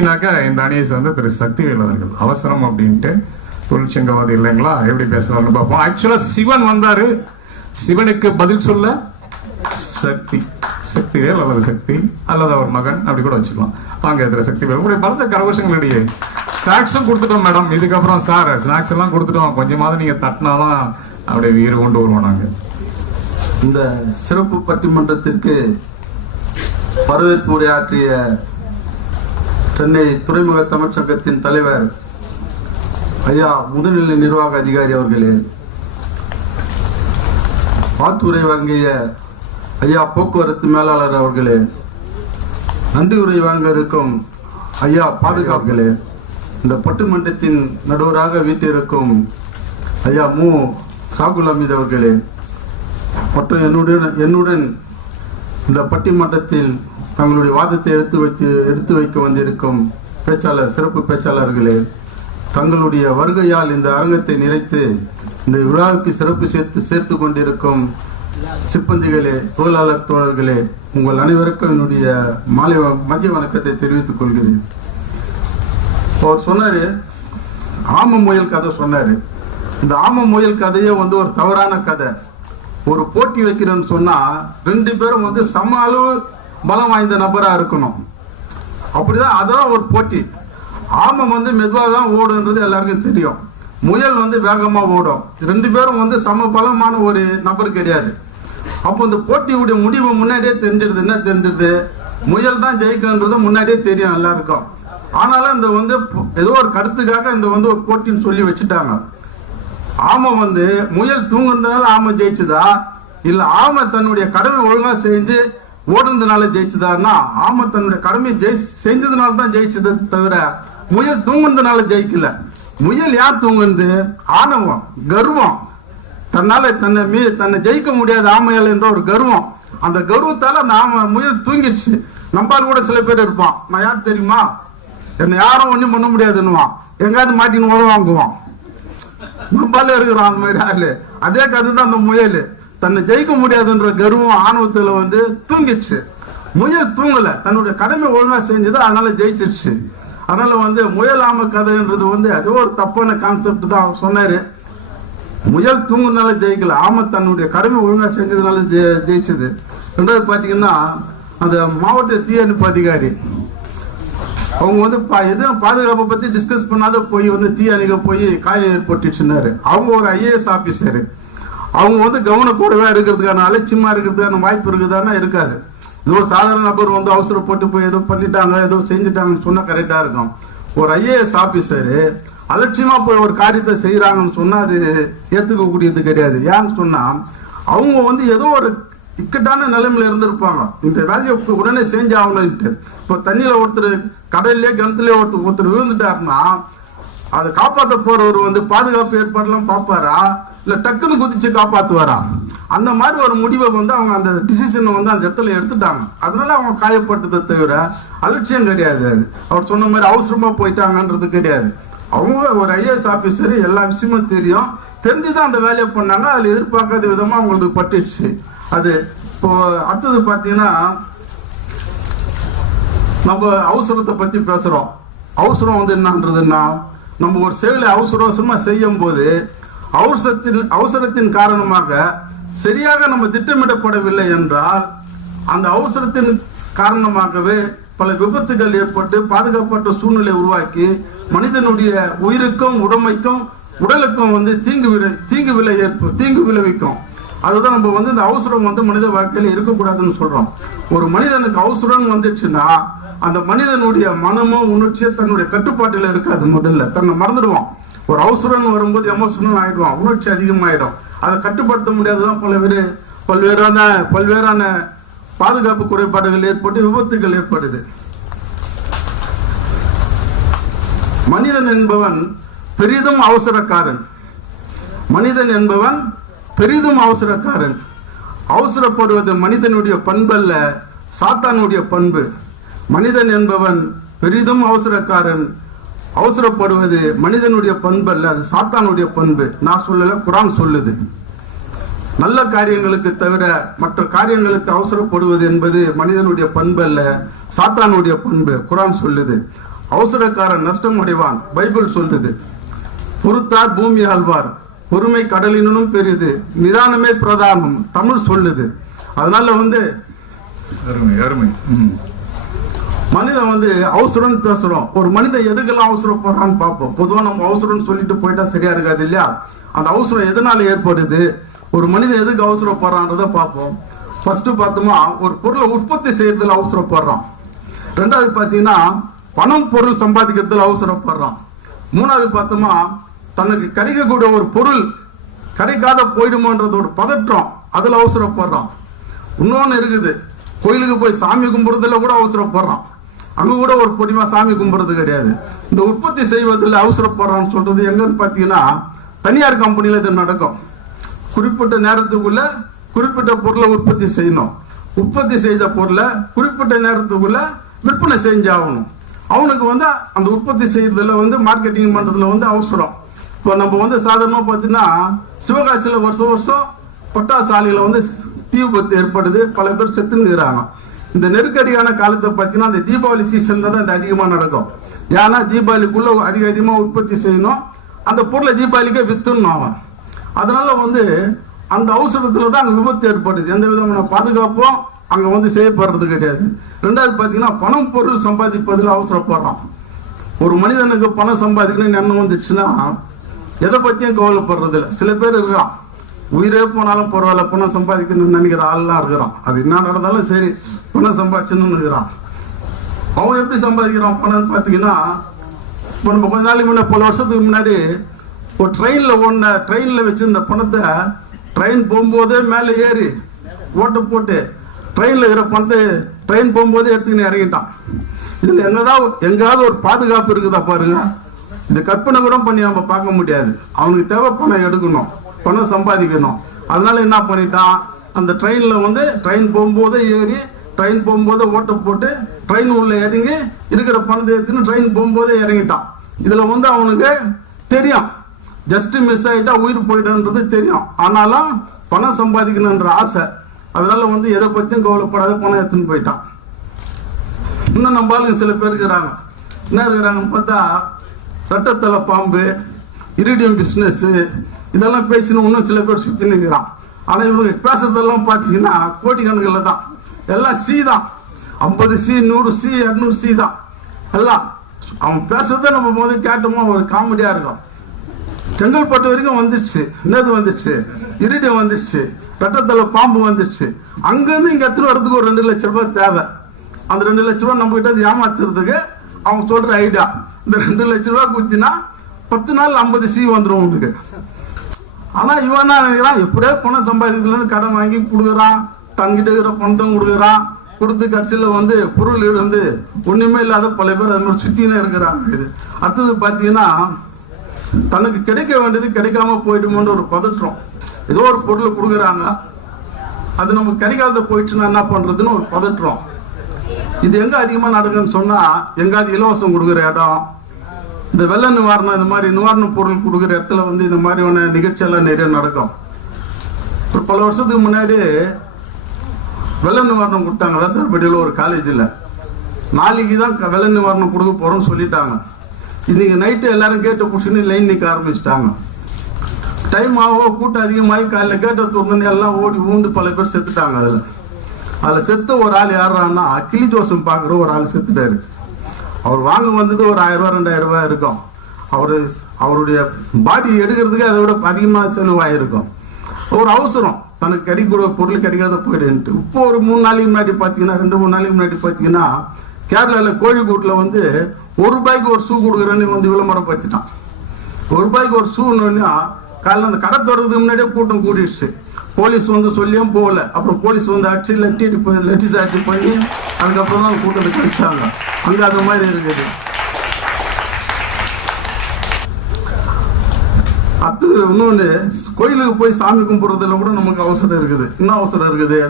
இந்த அணியஸ் வந்து திரு சக்திவேல் அவர்கள் அவசரம் அப்படின்ட்டு தொழிற்சங்கவாதி இல்லைங்களா, எப்படி பேசுறாருன்னு பார்ப்போம். ஆக்சுவலா சிவன் வந்தாரு, சிவனுக்கு பதில் சொல்ல சக்தி, சக்திவேல் அல்லது சக்தி அல்லது அவர் மகன் அப்படி கூட வச்சுக்கலாம். வாங்க திரு சக்திவேல், உங்களுடைய பலத்த கரகோஷங்களிடையே ஸ்நாக்ஸும் கொடுத்துட்டோம் மேடம். இதுக்கப்புறம் சார் ஸ்நாக்ஸ் எல்லாம் கொடுத்துட்டோம், கொஞ்சமாவது நீங்க தட்டினாதான் அப்படியே வீறு கொண்டு வருவோம். நாங்க இந்த சிறப்பு பட்டிமன்றத்திற்கு வரவேற்பு உரையாற்றிய சென்னை துறைமுக தமிழ்ச்சங்கத்தின் தலைவர் ஐயா முதுநிலை நிர்வாக அதிகாரி அவர்களே, வாழ்த்துரை வழங்கிய ஐயா போக்குவரத்து மேலாளர் அவர்களே, நன்றி உரை வழங்க இருக்கும் ஐயா பாதுகாப்புகளே, இந்த பட்டிமன்றத்தின் நடுவராக வீட்டிருக்கும் ஐயா மு சாகுல் அமீத் அவர்களே, மற்றும் என்னுடன் இந்த பட்டிமன்றத்தில் தங்களுடைய வாதத்தை எடுத்து வைக்க வந்திருக்கும் பேச்சாளர், சிறப்பு பேச்சாளர்களே, தங்களுடைய வருகையால் இந்த அரங்கத்தை நிறைத்து இந்த விழாவுக்கு சிறப்பு சேர்த்து கொண்டிருக்கும் சிப்பந்திகளே, தொழிலாளர் தோழர்களே, உங்கள் அனைவருக்கும் என்னுடைய மதிய வணக்கத்தை தெரிவித்துக் கொள்கிறேன். அவர் சொன்னாரு, ஆம முயல் கதை சொன்னாரு. இந்த ஆம முயல் கதையே வந்து ஒரு தவறான கதை. ஒரு போட்டி வைக்கிறேன்னு சொன்னா 2 பேரும் வந்து சம அளவு பலம் வாய்ந்த நபரா இருக்கணும். அப்படிதான், அதான் ஒரு போட்டி. ஆமை வந்து மெதுவாக தான் ஓடுன்றது எல்லாருக்கும் தெரியும். முயல் வந்து வேகமா ஓடும். 2 பேரும் வந்து சம பலமான ஒரு நபர் கிடையாது. அப்போ இந்த போட்டியுடைய முடிவு முன்னாடியே தெரிஞ்சிடுது. என்ன தெரிஞ்சிடுது? முயல் தான் ஜெயிக்கன்றது முன்னாடியே தெரியும் எல்லாருக்கும். ஆனாலும் இந்த வந்து ஏதோ ஒரு கருத்துக்காக இந்த வந்து ஒரு போட்டின்னு சொல்லி வச்சுட்டாங்க. ஆமை வந்து முயல் தூங்குறதுனால ஆமை ஜெயிச்சுதா, இல்ல ஆமை தன்னுடைய கடமை ஒழுங்கா செஞ்சு ஓடுனதுனால ஜெயிச்சுதான்னா, ஆமை தன்னுடைய கடமையை செஞ்சதுனால தான் ஜெயிச்சது தவிர முயல் தூங்குனதுனால ஜெயிக்கல. முயல் யார் தூங்குனது? ஆணவம், கர்வம். தன்னை ஜெயிக்க முடியாத ஆமையால் என்ற ஒரு கர்வம். அந்த கர்வத்தால அந்த ஆமை முயல் தூங்கிடுச்சு. நம்பால் கூட சில பேர் இருப்பான், நான் யார் தெரியுமா, என்னை யாரும் ஒன்றும் பண்ண முடியாதுன்னுவான், எங்காவது மாட்டின்னு உதவ வாங்குவான். நம்பாலே இருக்கிறான் அந்த மாதிரி ஆளு. அதே கதை தான் அந்த முயல். தன்னை ஜெயிக்க முடியாதுன்ற கர்வம் ஆணவத்துல வந்து தூங்கிடுச்சு. முயல் தூங்கல, தன்னுடைய கடமை ஒழுங்கா செஞ்சது, அதனால ஜெயிச்சிருச்சு. அதனால வந்து முயல் ஆமை கதைன்றது வந்து அது ஒரு தப்பான கான்செப்ட் தான். அவர் சொன்னாரு, முயல் தூங்குனால ஜெயிக்கல, ஆமை தன்னுடைய கடமை ஒழுங்கா செஞ்சதுனால ஜெயிச்சது. ரெண்டாவது பாத்தீங்கன்னா, அந்த மாவட்ட தீயணைப்பு அதிகாரி அவங்க வந்து எதுவும் பாதுகாப்பை பத்தி டிஸ்கஸ் பண்ணாத போய் வந்து தீ அணைக்க போய் காயம் ஏற்பட்டுச்சுன்னாரு. அவங்க ஒரு IAS ஆபீசரு. அவங்க வந்து கவனக்கூடவே இருக்கிறதுக்கான, அலட்சியமா இருக்கிறதுக்கான வாய்ப்பு இருக்குதானா? இருக்காது. ஏதோ ஒரு சாதாரண நபர் வந்து அவசரப்பட்டு போய் ஏதோ பண்ணிட்டாங்க, ஏதோ செஞ்சுட்டாங்கன்னு சொன்னா கரெக்டா இருக்கும். ஒரு IAS ஆபீசரு அலட்சியமா போய் ஒரு காரியத்தை செய்யறாங்கன்னு சொன்னா அது ஏத்துக்கக்கூடியது கிடையாது. ஏன்னு சொன்னா அவங்க வந்து ஏதோ ஒரு இக்கட்டான நிலைமையில இருந்திருப்பாங்க. இந்த வேலையை உடனே செஞ்சு ஆகணும்ட்டு. இப்போ தண்ணியில ஒருத்தர், கடல்லே கிணத்துலேயே ஒருத்தர் விழுந்துட்டாருன்னா அதை காப்பாற்ற போறவர் வந்து பாதுகாப்பு ஏற்பாடுலாம் பார்ப்பாரா, இல்லை டக்குன்னு குதிச்சு காப்பாற்றுவாரா? அந்த மாதிரி ஒரு முடிவை வந்து அவங்க அந்த டிசிஷனை வந்து அந்த இடத்துல எடுத்துட்டாங்க. அதனால அவங்க காயப்பட்டதை தவிர அலட்சியம் கிடையாது. அது அவர் சொன்ன மாதிரி அவசரமா போயிட்டாங்கன்றது கிடையாது. அவங்க ஒரு IAS ஆபீசர், எல்லா விஷயமும் தெரியும், தெரிஞ்சுதான் அந்த வேலையை பண்ணாங்க. அதில் எதிர்பார்க்காத விதமா அவங்களுக்கு பட்டுச்சு. அது இப்போ அடுத்தது பார்த்தீங்கன்னா, நம்ம அவசரத்தை பத்தி பேசுறோம். அவசரம் வந்து என்னன்றதுன்னா, நம்ம ஒரு செயலை அவசரமா செய்யும் போது அவசரத்தின் காரணமாக சரியாக நம்ம திட்டமிடப்படவில்லை என்றால், அந்த அவசரத்தின் காரணமாகவே பல விபத்துகள் ஏற்பட்டு பாதுகாப்பற்ற சூழ்நிலை உருவாக்கி மனிதனுடைய உயிருக்கும் உடமைக்கும் உடலுக்கும் வந்து தீங்கு விளைவிக்கும். அதுதான் நம்ம வந்து இந்த அவசரம் வந்து மனித வாழ்க்கையில இருக்கக்கூடாதுன்னு சொல்றோம். ஒரு மனிதனுக்கு அவசரம் வந்துச்சுன்னா அந்த மனிதனுடைய மனமும் உணர்ச்சியும் தன்னுடைய கட்டுப்பாட்டில் இருக்காது. முதல்ல தன்னை மறந்துடுவான். ஒரு அவசரம் வரும்போது எமோஷனல் ஆயிடுவான், உணர்ச்சி அதிகமாயிடும். அதை கட்டுப்படுத்த முடியாதுதான் பல்வேறான பாதுகாப்பு குறைபாடுகள் ஏற்பட்டு விபத்துகள் ஏற்படுது. மனிதன் என்பவன் பெரிதும் அவசரக்காரன். மனிதன் என்பவன் பெரிதும் அவசரக்காரன். அவசரப்படுவது மனிதனுடைய பண்பல்ல, சாத்தானுடைய பண்பு. மனிதன் என்பவன் பெரிதும் அவசரக்காரன். அவசரப்படுவது மனிதனுடைய பண்பல்ல, அது சாத்தானுடைய பண்பு. நான் சொல்லல, குரான் சொல்லுது. நல்ல காரியங்களுக்கு தவிர மற்ற காரியங்களுக்கு அவசரப்படுவது என்பது மனிதனுடைய பண்பு அல்ல, சாத்தானுடைய பண்பு. குரான் சொல்லுது. அவசரக்காரன் நஷ்டம் அடைவான், பைபிள் சொல்லுது. பொறுத்தார் பூமி ஆழ்வார், பொறுமை கடலினும் பெரியது, நிதானமே பிரதானம், தமிழ் சொல்லுது. அதனால அருமை அருமை. மனிதன் அவசரம் பேசுறோம். ஒரு மனிதன் எதுக்கெல்லாம் அவசரப்படுறான்னு பார்ப்போம். பொதுவாக நம்ம அவசரம்னு சொல்லிட்டு போயிட்டா சரியா இருக்காது இல்லையா? அந்த அவசரம் எதனால ஏற்படுது, ஒரு மனிதன் எதுக்கு அவசரப்படுறான்றத பார்ப்போம். ஃபர்ஸ்ட் பார்த்தோமா, ஒரு பொருளை உற்பத்தி செய்யறதுல அவசரப்படுறான். ரெண்டாவது பார்த்தீங்கன்னா பணம் பொருள் சம்பாதிக்கிறதுல அவசரப்படுறான். மூணாவது பார்த்தோமா, தனக்கு கிடைக்கக்கூடிய ஒரு பொருள் கிடைக்காத போயிடுமோன்றது ஒரு பதற்றம், அதுல அவசரப்படுறான். இன்னொன்று இருக்குது, கோயிலுக்கு போய் சாமி கும்பிட்றதுல கூட அவசரப்படுறான். அங்கே கூட ஒரு பொடிமா சாமி கும்பிட்றது கிடையாது. இந்த உற்பத்தி செய்வதில் அவசரப்படுறான்னு சொல்றது எங்கன்னு பார்த்தீங்கன்னா, தனியார் கம்பெனியில் இது நடக்கும். குறிப்பிட்ட நேரத்துக்குள்ள குறிப்பிட்ட பொருளை உற்பத்தி செய்யணும். உற்பத்தி செய்த பொருளை குறிப்பிட்ட நேரத்துக்குள்ள விற்பனை செஞ்சாகணும். அவனுக்கு அந்த உற்பத்தி செய்யறதுல மார்க்கெட்டிங் பண்றதுல அவசரம். இப்போ நம்ம சாதாரணமாக பார்த்தீங்கன்னா சிவகாசியில் வருஷம் வருஷம் பட்டாசு ஆலையில் தீ விபத்து ஏற்படுது, பல பேர் செத்துனுங்கிறாங்க. இந்த நெருக்கடியான காலத்தை பார்த்தீங்கன்னா அந்த தீபாவளி சீசன்ல தான் இது அதிகமாக நடக்கும். ஏன்னா தீபாவளிக்குள்ள அதிகமாக உற்பத்தி செய்யணும், அந்த பொருளை தீபாவளிக்கே வித்துடணும் அவன். அதனால அந்த அவசரத்துல தான் அங்கே விபத்து ஏற்படுது. எந்த விதமான பாதுகாப்பும் அங்கே செய்யப்படுறது கிடையாது. ரெண்டாவது பார்த்தீங்கன்னா பணம் பொருள் சம்பாதிப்பதில் அவசரப்படுறான். ஒரு மனிதனுக்கு பணம் சம்பாதிக்கணும்னு எண்ணம் வந்துடுச்சுன்னா எதை பற்றியும் கவலைப்படுறது இல்லை. சில பேர் இருக்கிறான், உயிரே போனாலும் பரவாயில்ல பணம் சம்பாதிக்கணும்னு நினைக்கிற ஆள்லாம் இருக்கிறான். அது என்ன நடந்தாலும் சரி பணம் சம்பாதிச்சணும்னு இருக்கிறான். அவன் எப்படி சம்பாதிக்கிறான் பணம்னு பார்த்தீங்கன்னா, இப்போ நம்ம கொஞ்ச நாளைக்கு முன்னாடி பல வருஷத்துக்கு முன்னாடி ஒரு ட்ரெயினில் வச்சிருந்த பணத்தை ட்ரெயின் போகும்போதே மேலே ஏறி ஓட்ட போட்டு ட்ரெயினில் இருக்கிற பணத்தை ட்ரெயின் போகும்போதே எடுத்துக்கின்னு இறங்கிட்டான். இதில் எங்காவது ஒரு பாதுகாப்பு இருக்குதா பாருங்க. இந்த கற்பனை கூட பண்ணி நம்ம பார்க்க முடியாது. அவனுக்கு தேவை பணம் எடுக்கணும், பணம் சம்பாதிக்கணும். அதனால என்ன பண்ணிட்டான், அந்த ட்ரெயினில் ட்ரெயின் போகும்போதே ஏறி ட்ரெயின் போகும்போதே ஓட்ட போட்டு ட்ரெயின் உள்ள இறங்கி இருக்கிற பணத்தை எடுத்துன்னு ட்ரெயின் போகும்போதே இறங்கிட்டான். இதில் அவனுக்கு தெரியும் ஜஸ்ட் மிஸ் ஆகிட்டா உயிர் போயிடுன்றது தெரியும். ஆனாலும் பணம் சம்பாதிக்கணுன்ற ஆசை, அதனால எதை பற்றியும் கவலைப்படாத பணம் எடுத்துன்னு போயிட்டான். இன்னும் நம்ம ஆளுங்க சில பேர் இருக்கிறாங்க, என்ன இருக்கிறாங்கன்னு பார்த்தா ரெட்டத்தலை பாம்பு, இரிடியம் பிஸ்னஸ் இதெல்லாம் பேசினு இன்னும் சில பேர் சுற்றி நிற்கிறான். ஆனால் இவனுக்கு பேசுறதெல்லாம் பார்த்தீங்கன்னா கோடிக்கணக்கில் தான், எல்லாம் சி தான், 50 சி 100 சி 200 சி தான் எல்லாம். அவன் பேசுறத நம்ம முதல் கேட்டோமோ ஒரு காமெடியாக இருக்கும். செங்கல்பட்டு வரைக்கும் வந்துடுச்சு, என்னது வந்துடுச்சு, இரிடியம் வந்துடுச்சு, ரெட்டத்தலை பாம்பு வந்துடுச்சு. அங்கேருந்து இங்கே எத்தனை வரதுக்கு ஒரு 2 லட்ச ரூபாய் தேவை. அந்த 2 லட்ச ரூபா நம்ம கிட்ட ஏமாத்துறதுக்கு அவங்க சொல்ற ஐடியா, இந்த 2 லட்ச ரூபா குத்தினா 10 நாள் 50 சி வந்துடும் உனக்கு. ஆனா இவன் என்ன நினைக்கிறான், எப்படியோ பணம் சம்பாதிக்கிறதுல இருந்து கடன் வாங்கி கொடுக்குறான், தங்கிட்ட இருக்கிற பணத்தையும் கொடுக்குறான், கொடுத்து கடைசியில் பொருள் ஒண்ணுமே இல்லாத பல பேர் அது மாதிரி சுத்தினே இருக்கிறாங்க. இது அடுத்தது பார்த்தீங்கன்னா தனக்கு கிடைக்க வேண்டியது கிடைக்காம போயிடுமோன்ற ஒரு பதற்றம். ஏதோ ஒரு பொருளை கொடுக்குறாங்க, அது நமக்கு கிடைக்காத போயிடுச்சுன்னா என்ன பண்றதுன்னு ஒரு பதற்றம். இது எங்க அதிகமா நடக்குன்னு சொன்னா, எங்காவது இலவசம் கொடுக்குற இடம், இந்த வெள்ள நிவாரணம், இந்த மாதிரி நிவாரண பொருள் கொடுக்குற இடத்துல இந்த மாதிரியான நிகழ்ச்சியெல்லாம் நிறைய நடக்கும். ஒரு பல வருஷத்துக்கு முன்னாடி வெள்ள நிவாரணம் கொடுத்தாங்க விவசாயப்பட்டியில் ஒரு காலேஜில். நாளைக்கு தான் வெள்ள நிவாரணம் கொடுக்க போறோம்னு சொல்லிட்டாங்க. இன்னைக்கு நைட்டு எல்லாரும் கேட்ட பிடிச்சின்னு லைன் நிற்க ஆரம்பிச்சிட்டாங்க. டைம் ஆகும், கூட்டம் அதிகமாகி காலைல கேட்ட திறந்து எல்லாம் ஓடி ஊந்து பல பேர் செத்துட்டாங்க. அதில் செத்து ஒரு ஆள் யாருன்னா கிளி ஜோசம் பார்க்குற ஒரு ஆள் செத்துட்டாரு. அவர் வாங்க வந்தது ஒரு 1000 ரூபா 2000 ரூபாய் இருக்கும். அவருடைய பாடி எடுக்கிறதுக்கு அதை விட அதிகமாக செலவாயிருக்கும். ஒரு அவசரம், தனக்கு கிடைக்கிற பொருள் கிடைக்காத போயிடுன்ட்டு. இப்போ ஒரு 3 நாளைக்கு முன்னாடி பார்த்தீங்கன்னா, 2-3 நாளைக்கு முன்னாடி பார்த்தீங்கன்னா கேரளாவில் கோழிக்கூட்டில் 1 ரூபாய்க்கு ஒரு ஷூ கொடுக்குறேன்னு விளம்பரம் படுத்திட்டான். 1 ரூபாய்க்கு ஒரு ஷூன்னு காலையில் அந்த கடை தொடர்றதுக்கு முன்னாடியே கூட்டம் கூடிடுச்சு. போலீஸ் சொல்லியும் போகல. அப்புறம் போலீஸ் அடிச்சு லெட்டி சாட்டி பண்ணி அதுக்கப்புறம் தான் கூட்டத்தை கழிச்சாங்க. அங்கே அது மாதிரி இருக்குது. அடுத்தது இன்னொன்று, கோயிலுக்கு போய் சாமி கும்பிட்றதுல கூட நமக்கு அவசரம் இருக்குது. என்ன அவசரம் இருக்குது,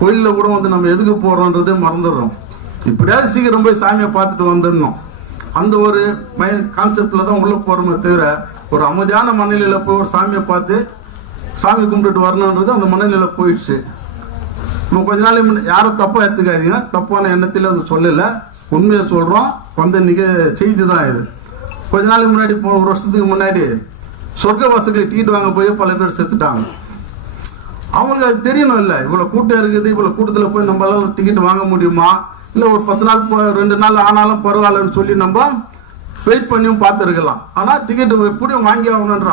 கோயிலில் கூட நம்ம எதுக்கு போகிறோன்றதே மறந்துடுறோம். இப்படியாவது சீக்கிரம் போய் சாமியை பார்த்துட்டு வந்துடணும், அந்த ஒரு மைண்ட் கான்செப்டில் தான் உள்ளே போகிறோமே தவிர, ஒரு அமைதியான மனநிலையில் போய் ஒரு சாமியை பார்த்து சாமி கும்பிட்டுட்டு வரணுன்றது அந்த மனநிலையில் போயிடுச்சு. நம்ம கொஞ்ச நாளைக்கு முன்னாடி யாரும் தப்பாக எடுத்துக்காதீங்க, தப்பான எண்ணத்தில் சொல்லலை, உண்மையை சொல்கிறோம். வந்த இன்னைக்கு செய்தி தான் இது. கொஞ்ச நாளைக்கு முன்னாடி ஒரு வருஷத்துக்கு முன்னாடி சொர்க்கவாசலுக்கு டிக்கெட் வாங்க போய் பல பேர் செத்துட்டாங்க. அவங்களுக்கு அது தெரியணும் இல்லை, இவ்வளோ கூட்டம் இருக்குது, இவ்வளோ கூட்டத்தில் போய் நம்மளால டிக்கெட் வாங்க முடியுமா, இல்லை ஒரு 10 நாள் 2 நாள் ஆனாலும் பரவாயில்லன்னு சொல்லி நம்ம வெயிட் பண்ணியும் பார்த்துருக்கலாம். ஆனால் டிக்கெட் எப்படியும் வாங்கி ஆகணுன்ற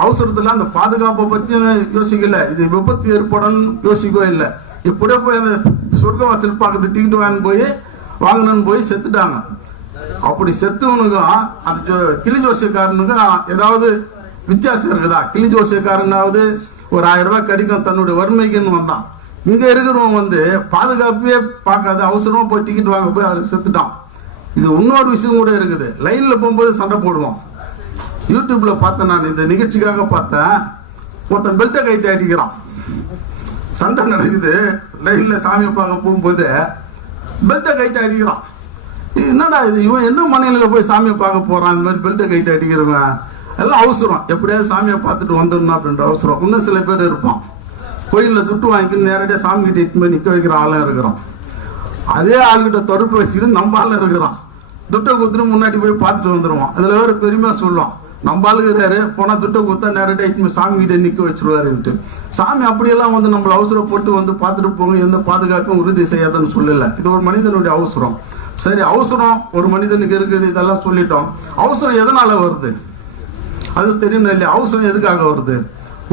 அவசரத்தில் அந்த பாதுகாப்பை பற்றியும் யோசிக்கல, இது விபத்து ஏற்படும் யோசிக்கவே இல்லை. இப்படியே போய் அந்த சொர்க்கவாசல் பார்க்கறது டிக்கெட் வாங்கணும்னு போய் செத்துட்டாங்க. அப்படி செத்துவனுக்கும் அது கிளி ஜோசியக்காரனுக்கும் ஏதாவது வித்தியாசம் இருக்குதா? கிளி ஜோசியக்காரனாவது ஒரு 1000 ரூபாய் கிடைக்கும் தன்னுடைய வறுமைக்குன்னு வந்தான். இங்கே இருக்கிறவன் பாதுகாப்பே பார்க்காத அவசரமாக போய் டிக்கெட் வாங்க போய் அது செத்துட்டான். இது இன்னொரு விஷயம் கூட இருக்குது. லைனில் போகும்போது சண்டை போடுவோம். யூடியூப்பில் பார்த்தேன், நான் இந்த நிகழ்ச்சிக்காக பார்த்தேன். ஒருத்தன் பெல்ட்டை கைட்டு அடிக்கிறான், சண்டை நடக்குது. லைனில் சாமியை பார்க்க போகும்போது பெல்ட்டை கைட்டு அடிக்கிறான். இது என்னடா இது, இவன் எந்த மனையில் போய் சாமியை பார்க்க போகிறான்? இந்த மாதிரி பெல்ட்டை கைட்டு அடிக்கிறவன் எல்லாம் அவசரம், எப்படியாவது சாமியை பார்த்துட்டு வந்துடணும் அப்படின்ற அவசரம். இன்னும் சில பேர் இருப்பான், கோயிலில் துட்டு வாங்கிக்கிட்டு நேரடியாக சாமி கிட்ட இட்டு போய் நிற்க வைக்கிற ஆளும் இருக்கிறான். அதே ஆளுகிட்ட தொடர்பு வச்சுக்கிட்டு நம்ம ஆள் இருக்கிறான், துட்டை கொடுத்துட்டு முன்னாடி போய் பார்த்துட்டு வந்துடுவான். அதில் வேறு பெருமையாக சொல்லுவான், நம்ம ஆளுகிறாரு போனால் துட்டை கொடுத்தா நேரடியாக இட்டு போய் சாமி கிட்டே நிற்க வச்சுருவாருன்ட்டு. சாமி அப்படியெல்லாம் நம்மளை அவசரப்பட்டு பார்த்துட்டு போங்க, எந்த பாதுகாப்பும் உறுதி செய்யாதுன்னு சொல்லலை. இது ஒரு மனிதனுடைய அவசரம். சரி, அவசரம் ஒரு மனிதனுக்கு இருக்குது, இதெல்லாம் சொல்லிட்டோம். அவசரம் எதனால் வருது அது தெரியணும் இல்லையா? அவசரம் எதுக்காக வருது?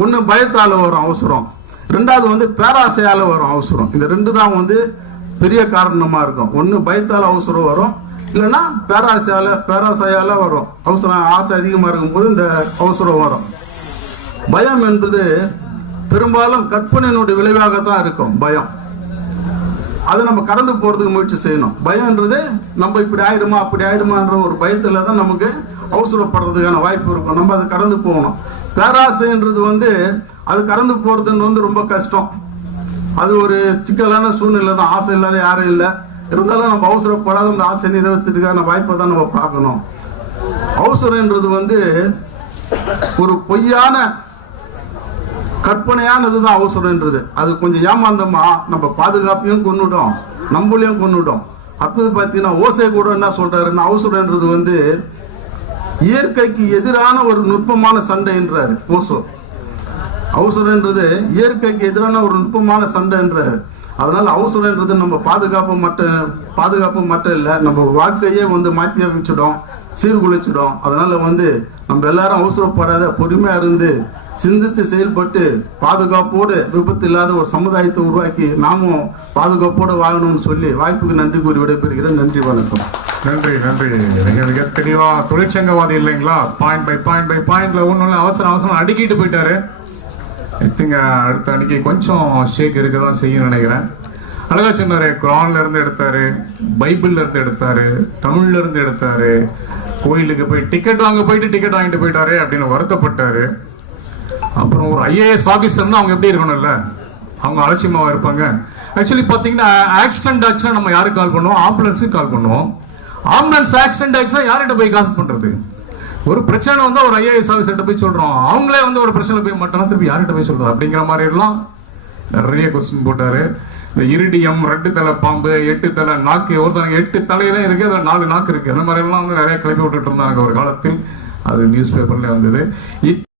ஒன்று பயத்தால் வரும் அவசரம், 2வது பேராசையால் வரும் அவசரம். இந்த 2 தான் பெரிய காரணமாக இருக்கும். ஒன்று பயத்தால் அவசரம் வரும், இல்லைன்னா பேராசையால் வரும். அவசரம் ஆசை அதிகமாக இருக்கும்போது இந்த அவசரம் வரும். பயம் என்பது பெரும்பாலும் கற்பனையினுடைய விளைவாகத்தான் இருக்கும். பயம் அதை நம்ம கடந்து போகிறதுக்கு முயற்சி செய்யணும். பயம்ன்றது நம்ம இப்படி ஆயிடுமா அப்படி ஆயிடுமான்ற ஒரு பயத்தில் தான் நமக்கு அவசரப்படுறதுக்கான வாய்ப்பு இருக்கும். நம்ம அதை கடந்து போகணும். பேராசைன்றது அது கடந்து போகிறதுன்னு ரொம்ப கஷ்டம். அது ஒரு சிக்கலான சூழ்நிலை தான். ஆசை இல்லாத யாரும் இல்லை, இருந்தாலும் நம்ம அவசரப்படாத அந்த ஆசை நிறைவேற்றதுக்கான வாய்ப்பை தான் நம்ம பார்க்கணும். அவசரன்றது ஒரு பொய்யான கற்பனையானது தான் அவசரன்றது. அது கொஞ்சம் ஏமாந்தமா நம்ம பாதுகாப்பையும் கொண்டுட்டோம், நம்மளையும் கொண்டுட்டோம். அடுத்தது பார்த்தீங்கன்னா ஓசை கூட என்ன சொல்றாருன்னா, அவசரன்றது இயற்கைக்கு எதிரான ஒரு நுட்பமான சண்டைன்றாரு ஓசோ. அவசரன்றது இயற்கைக்கு எதிரான ஒரு நுட்பமான சண்டைன்றாரு. அதனால அவசரன்றது நம்ம பாதுகாப்பு மட்டும் இல்லை, நம்ம வாழ்க்கையே மாற்றி அமைச்சிடும், சீர்குலைச்சிடும். அதனால நம்ம எல்லாரும் அவசரப்படாத பொறுமையா இருந்து சிந்தித்து செயல்பட்டு பாதுகாப்போடு விபத்து இல்லாத ஒரு சமுதாயத்தை உருவாக்கி நாமும் பாதுகாப்போடு வாழணும்னு சொல்லி வாய்ப்புக்கு நன்றி கூறி விடைபெறுகிறேன். நன்றி, வணக்கம். நன்றி நன்றி. மிக தெளிவா தொழிற்சங்கவாதி இல்லைங்களா? பாயிண்ட் பை பாயிண்ட்ல ஒன்றும் அவசரம் அடுக்கிட்டு போயிட்டாரு. அடுத்த அன்னைக்கு கொஞ்சம் ஷேக் இருக்க தான் செய்யும் நினைக்கிறேன். அழகா சொன்னாரு, குரான்ல இருந்து எடுத்தாரு, பைபிள்ல இருந்து எடுத்தாரு, தமிழ்ல இருந்து எடுத்தாரு, கோயிலுக்கு போய் டிக்கெட் வாங்கிட்டு போயிட்டாரு அப்படின்னு வருத்தப்பட்டாரு. அப்புறம் ஒரு IAS ஆபீசர்னா அவங்க எப்படி இருக்கணும்ல, அவங்க அலட்சியமாக இருப்பாங்க. ஆக்சுவலி பார்த்தீங்கன்னா ஆக்சிடென்ட் ஆச்சுன்னா நம்ம யாருக்கு கால் பண்ணுவோம்? ஆம்புலன்ஸுக்கு கால் பண்ணுவோம். ஆம்புலன்ஸ் ஆக்சிடென்ட் ஆச்சுன்னா யார்கிட்ட போய் கால் பண்ணுறது? ஒரு பிரச்சனை ஒரு IAS ஆஃபீஸர்கிட்ட போய் சொல்கிறோம், அவங்களே ஒரு பிரச்சனை போய் மாட்டோம்னா திருப்பி யார்கிட்ட போய் சொல்கிறது? அப்படிங்கிற மாதிரி எல்லாம் நிறைய கொஸ்டின் போட்டார். இந்த இரிடியம், 2 தலை பாம்பு, 8 தலை நாக்கு, ஒருத்தவங்க 8 தலையில இருக்குது, அதில் 4 நாக்கு இருக்குது, அந்த மாதிரி எல்லாம் நிறைய கிளப்பி விட்டுட்டு இருந்தாங்க ஒரு காலத்தில். அது நியூஸ் பேப்பர்லேயே வந்தது.